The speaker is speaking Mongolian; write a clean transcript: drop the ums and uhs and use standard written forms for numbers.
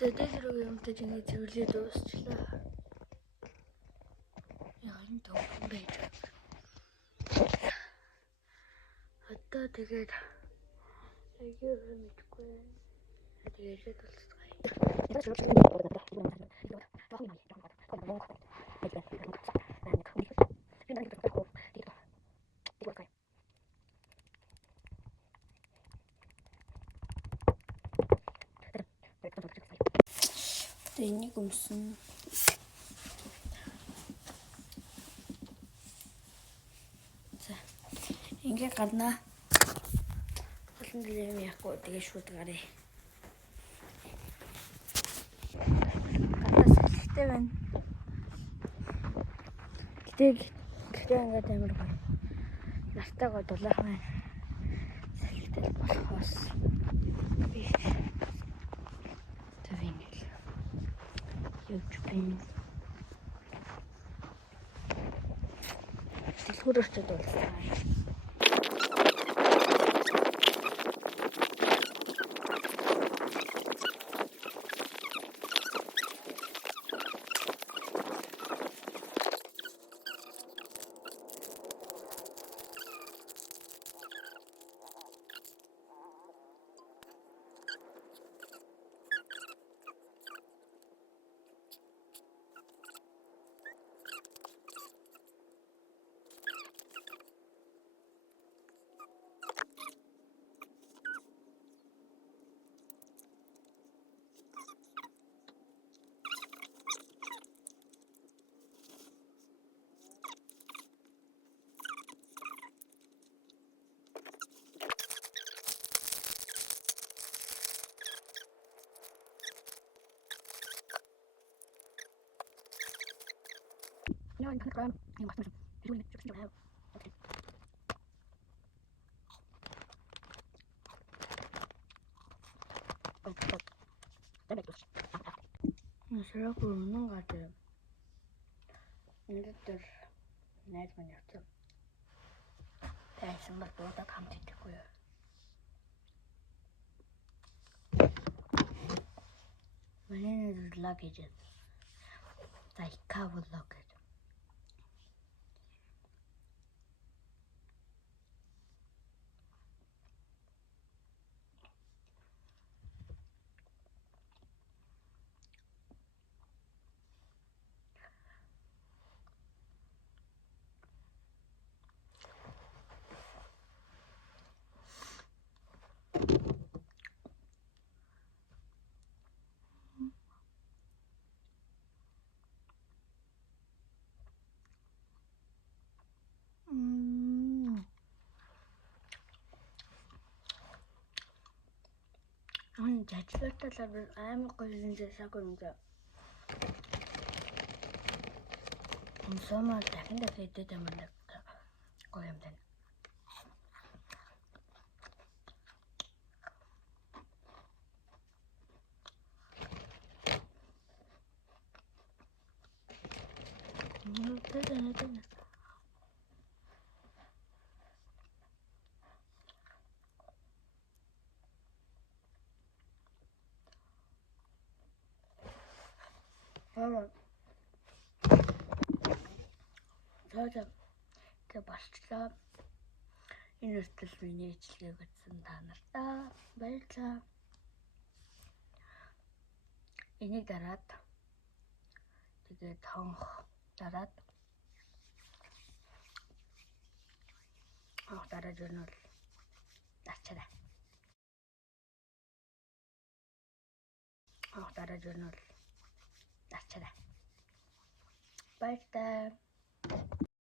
Тэдгээр юмтай чиний зөвлөө дуусчлаа. Яа энэ төвхөн байж. Одоо тэгээд аяг мэдгүй. Тэгээд дуусгая. Энийг өмсөн. За. Ингээ гарнаа. Олон юм яахгүй тэгээ шууд гарыг. Гадаас хэлтэй байна. Гэтээ ингээд амар гоё. Нартайгаа дулаах байна. Сэлтэй болохоос би тэвэнгэл. YouTube дэлгүүр очоод уулзлаа. Ja, ich kann nicht rein. Ich mach das nicht. Ich will nicht. Ich will nicht. Masarap ng ate. Hindi ter net man yato. Kaya sempat tuh tak hamil itu ya. Mana ni luggage? Tak cover luggage. 자취했다가 아무 걸린지 사고인데 무서워 근데 그때 때문에 고염된 되네 저저 맛있어. 이노스트 миний ижлэгийг үзсэн та нартай баярлалаа. Энийг дараад тэгээд хонх дараад дараад юу нь бол ачаарай. Дараад юу нь бол ачаарай. Баярлалаа.